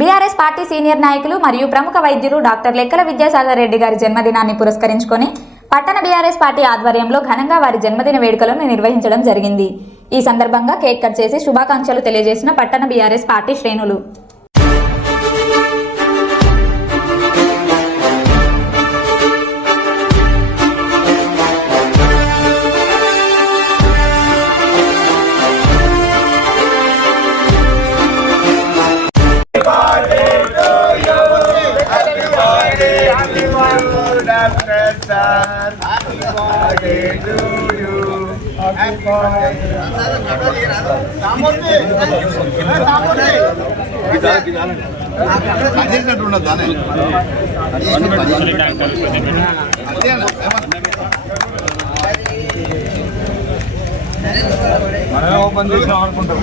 BRS party senior నాయకులు మరియు ప్రముఖ వైద్యులు డాక్టర్ లెక్కల విద్యాసాగర్ రెడ్డి గారి జన్మదినాన్ని పురస్కరించుకొని పట్టణ బీఆర్ఎస్ పార్టీ ఆధ్వర్యంలో ఘనంగా వారి జన్మదిన వేడుకలను నిర్వహించడం జరిగింది. ఈ సందర్భంగా కేక్ కట్ చేసి శుభాకాంక్షలు తెలియజేసిన పట్టణ బీఆర్ఎస్ పార్టీ శ్రేణులు. మనమే ఓపెన్ చేసి ఆడుకుంటాం.